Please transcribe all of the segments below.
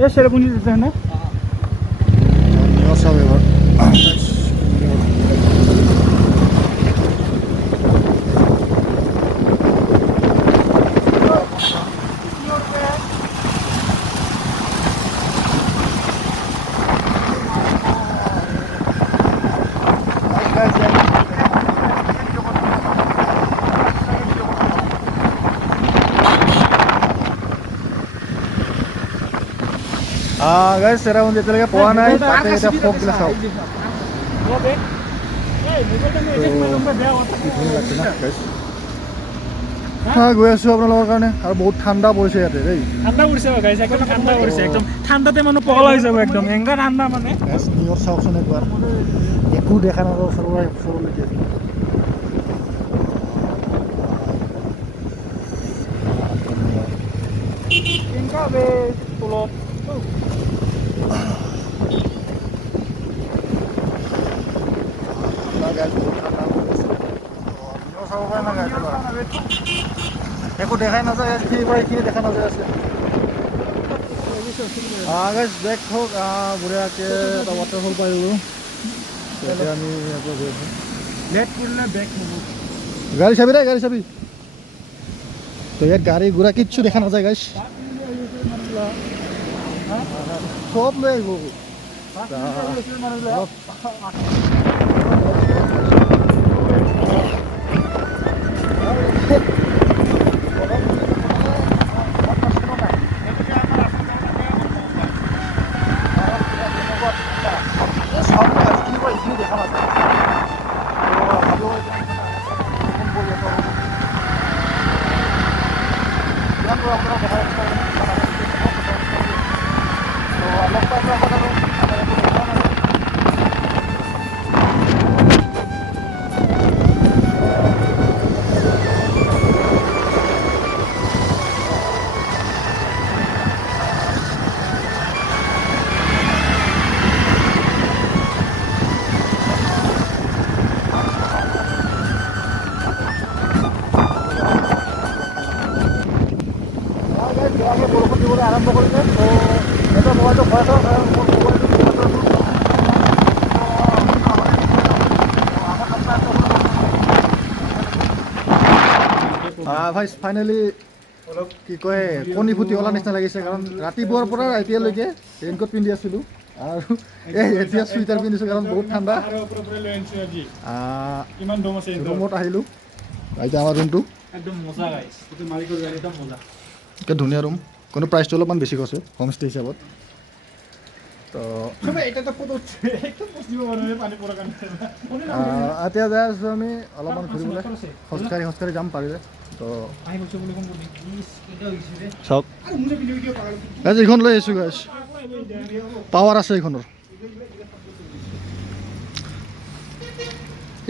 ये शेरपुंजी देते हैं ना guys, চেৰাপুঞ্জী এতিয়ালৈকে পোৱা নাই তাতে এতিয়া ফগবিলাক চাওঁ গৈ আছোঁ আপোনালোকৰ কাৰণে আৰু বহুত ঠাণ্ডা পৰিছে ইয়াতে দেই ঠাণ্ডা পৰিছে গাইছ একদম ঠাণ্ডা পৰিছে একদম ঠাণ্ডাতে মানুহ পগলা হৈ যাব একদম এংগা ঠাণ্ডা মানে নিউজ চাওকচোন একবাৰ একো দেখা নাযাওঁ ওচৰলৈকে তলত একো দেখাই নাযায় এইখিনি দেখা নাযায় আছে গাইজ বেক হওক বঢ়িয়াকৈ এটা ৱাটাৰফল পাৰিলোঁ এতিয়া আমি ইয়াৰ পৰা গৈ আছোঁ লেট কৰিলে বেক নহ'ব গাড়ী চাবি দেই গাড়ী চাবি তো ইয়াত গাড়ী ঘোঁৰা কিচ্ছু দেখা নাযায় গাইজ চব লৈ আহিব বৰষুণ দিবলৈ আৰম্ভ কৰিলে তো এটা মোবাইলটো ভয় ভাই ফাইনেলি অলপ কি কয় কণী ফুটি ওলা নিচিনা লাগিছে কাৰণ ৰাতিপুৱাৰ পৰা এতিয়ালৈকে ৰেইনকোট পিন্ধি আছিলোঁ আৰু এতিয়া চুইটাৰ পিন্ধিছোঁ কাৰণ বহুত ঠাণ্ডা ৰুমত আহিলোঁ এতিয়া আমাৰ ৰুমটো একে ধুনীয়া ৰুম কিন্তু প্ৰাইচটো অলপমান বেছি কৈছে হোমষ্টে হিচাপত তো এতিয়া যাই আছোঁ আমি অলপমান ঘূৰিবলৈ খোজকাঢ়ি যাম পাৰিলে তো চাওক এইখন লৈ আহিছোঁ গাইছ পাৱাৰ আছে এইখনৰ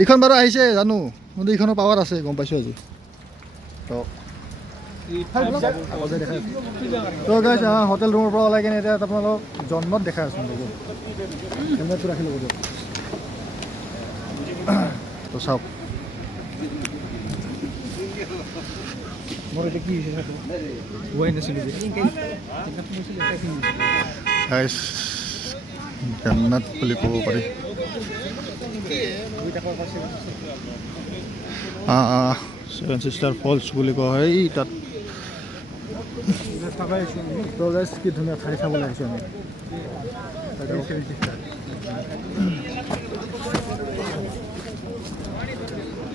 এইখন বাৰু আহিছে জানো কিন্তু এইখনৰ পাৱাৰ আছে গম পাইছোঁ আজি তো গাইছ হোটেল ৰুমৰ পৰা ওলাই কিনে এতিয়া আপোনালোক জন্মত দেখাই আছোঁ কেমেৰাটো ৰাখি ল'ব দিয়ক তো চাওক মোৰ এতিয়া কি হৈছে সেইটো হোৱাই নাছিলোঁ যে গাইছ জান্নাত বুলি ক'ব পাৰি ছেভেন চিষ্টাৰ ফলছ বুলি কোৱা হয় এই তাত তো গাইছ কি ধুনীয়া ঠাই চাবলৈ আহিছোঁ আমি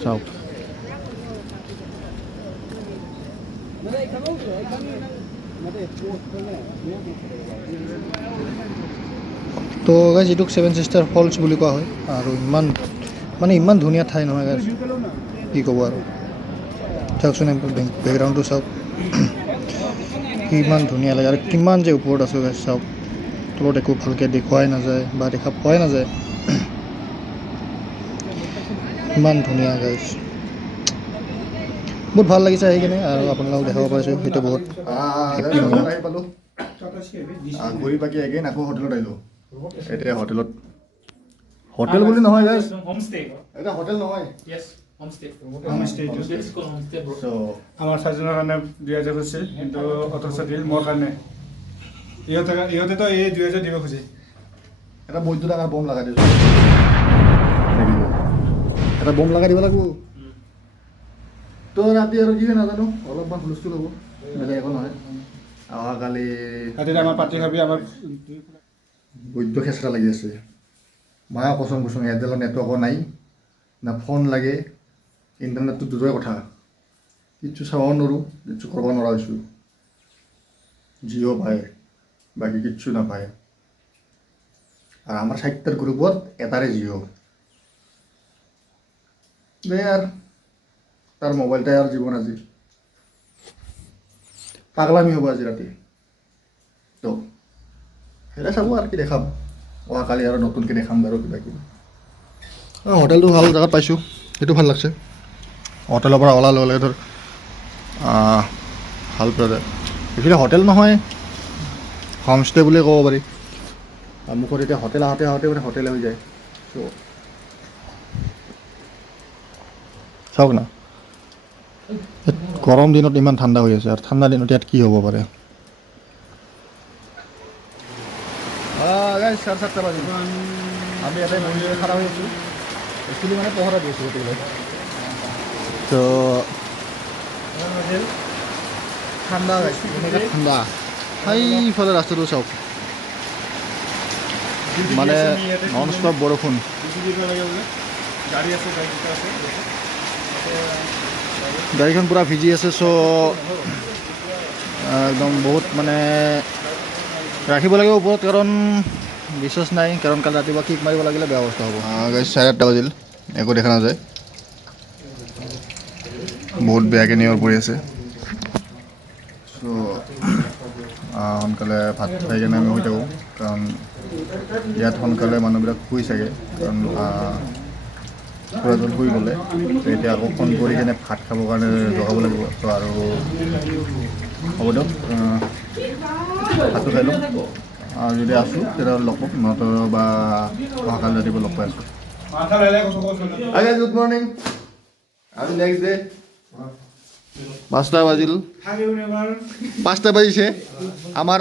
চাওক তো গাইজ এইটোক ছেভেন চিষ্টাৰ ফলছ বুলি কোৱা হয় আৰু ইমান ধুনীয়া ঠাই নহয় গাইজ কি ক'ব আৰু চাওকচোন বেকগ্ৰাউণ্ডটো চাওক কিমান ধুনীয়া লাগে আৰু কিমান যে ওপৰত আছোঁ গাইজ চাওক তলত একো ভালকৈ দেখুৱাই নাযায় বা দেখা পোৱাই নাযায় ইমান ধুনীয়া গাইজ বহুত ভাল লাগিছে আহি কিনে আৰু আপোনালোকক দেখাব পাৰিছোঁ সেইটো বহুত হেপ্পী আহি পালোঁ ঘূৰি পাকি এগেইন আকৌ হোটেলত আহিলোঁ এতিয়া হোটেল বুলি নহয় গাইজ এটা হোটেল নহয় আমাৰ চাৰিজনৰ কাৰণে 2000 খুজিছে কিন্তু 1800 দিল মোৰ কাৰণে ইহঁতেতো এই 2000 দিব খুজি এটা বৈদ্য ডাঙৰ বম লগাই দিছোঁ এটা বম লগাই দিব লাগিব তো ৰাতি আৰু কি নাজানো অলপমান হুলস্থুল হ'ব বেলেগ একো নহয় অহাকালি ৰাতিতে আমাৰ পাৰ্টি খাবি আমাৰ বৈদ্য খেচৰা লাগি আছে মায়া কচম কচম এয়াৰটেলৰ নেটৱৰ্কো নাই না ফোন লাগে ইণ্টাৰনেটটো দূৰৰে কথা কিচ্ছু চাব নোৱাৰোঁ কিচ্ছু কৰিব নোৱাৰা হৈছোঁ জিঅ' পায় বাকী কিচ্ছু নাপায় আৰু আমাৰ 60টাৰ গ্ৰুপত এটাৰে জিঅ' দে আৰু তাৰ মোবাইলটাই আৰু জীৱন আজি পাগলামি হ'ব আজি ৰাতি তো সেয়া চাব আৰু কি দেখাম অহাকালি আৰু নতুনকৈ দেখাম বাৰু কিবা কিবি হোটেলটো ভাল জেগাত পাইছোঁ সেইটো ভাল লাগছে হোটেলৰ পৰা ওলালে লগে ধৰ ভাল প্ৰজেক্ট এইফালে হোটেল নহয় হোমষ্টে বুলিয়ে ক'ব পাৰি মুখত এতিয়া হোটেল আহোঁতে মানে হোটেলে হৈ যায় ত' চাওক না গৰম দিনত ইমান ঠাণ্ডা হৈ আছে আৰু ঠাণ্ডা দিনত ইয়াত কি হ'ব পাৰে চাৰে 7টা বাজিব আমি ইয়াতে বহি খাৰা হৈ আছোঁ একচুৱেলি মানে পহৰা দি আছোঁ গোটেইবিলাক তো ঠাণ্ডা গাইছোঁ এনেকৈ ঠাণ্ডা সেইফালে ৰাস্তাটো চাওক মানে নন ষ্টপ বৰষুণ গাড়ীখন পূৰা ভিজি আছে চ' একদম বহুত মানে ৰাখিব লাগিব ওপৰত কাৰণ বিশ্বাস নাই কাৰণ কালি ৰাতিপুৱা কিক মাৰিব লাগিলে বেয়া অৱস্থা হ'ব গাড়ী 8:30 বাজিল একো দেখা নাযায় বহুত বেয়াকৈ নিয়ৰ পৰি আছে চ' সোনকালে ভাত খাই কিনে আমি হৈ থাকোঁ কাৰণ ইয়াত সোনকালে মানুহবিলাক শুই চাগে কাৰণ পুৰাজন শুই গ'লে এতিয়া আকৌ ফোন কৰি কিনে ভাত খাবৰ কাৰণে জগাব লাগিব ত' আৰু হ'ব দিয়ক ভাতটো খাই লওঁ আৰু যদি আছোঁ তেতিয়াহ'লে লগ পাম নতো বা অহাকালি ৰাতিপুৱা লগ পাই আছোঁ গুড মৰ্ণিং আজি নেক্সট ডে 5টা বাজিল 5টা বাজিছে আমাৰ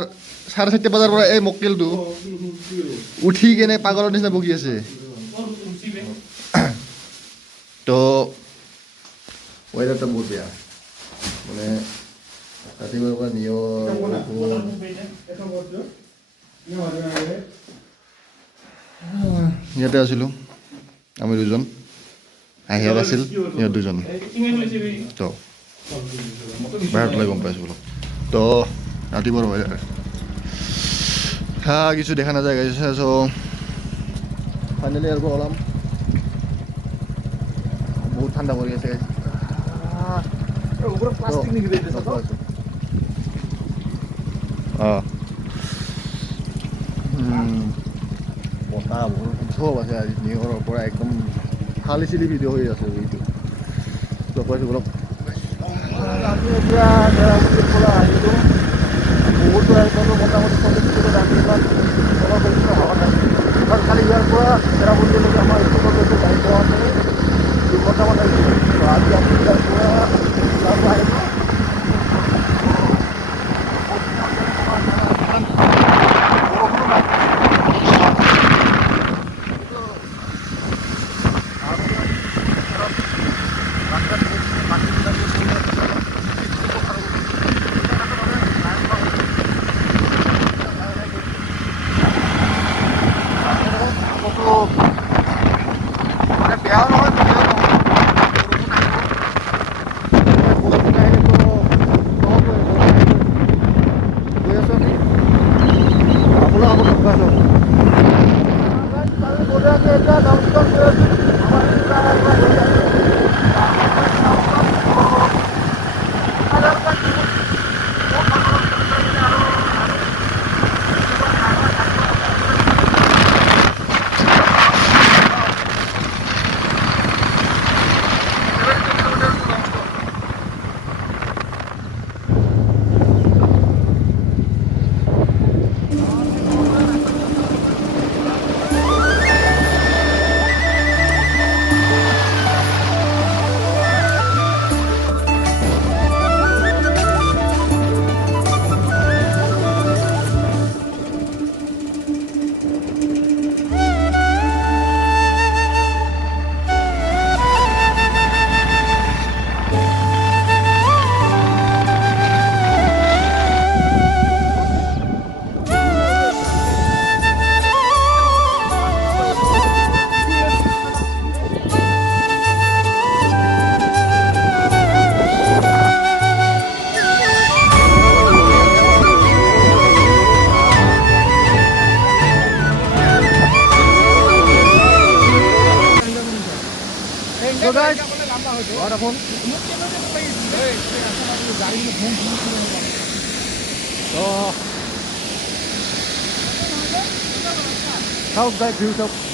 4:30 বজাৰ পৰা এই মক্কেলটো উঠি কেনে পাগলৰ নিচিনা বকি আছে তো ৱেডাৰটো বহুত বেয়া মানে ৰাতিপুৱাৰ পৰা ইয়াতে আছিলোঁ আমি দুজন আহিয়াত আছিল সিহঁত দুজন তো বাহিৰলৈ গম পাইছোঁ অলপ তো ৰাতিপুৱাৰ ৱেডাৰ কিছু দেখা নাযায় গাইছে চ' ফাইনেলি আৰু ওলাম বহুত ঠাণ্ডা পৰি আছে বতাহ বৰষুণ চব আছে আজি নিয়ৰৰ পৰা একদম খালি চিলি ভিডিঅ' হৈ আছে এইটো লগ পাইছোঁ অলপ আমি এতিয়া পৰা আহিলোঁ বহুত মোটামুটি 40 কিলোমিটাৰ আমি ইমান হোৱা নাই কালি ইয়াৰ পৰা চেৰাপুঞ্জীলৈকে আমাৰ স্কুলত গাড়ী পোৱা 2 ঘণ্টামান লাগিছে আজি আমি বেয়াও নহয় চাওক গাই ভিউ চাওক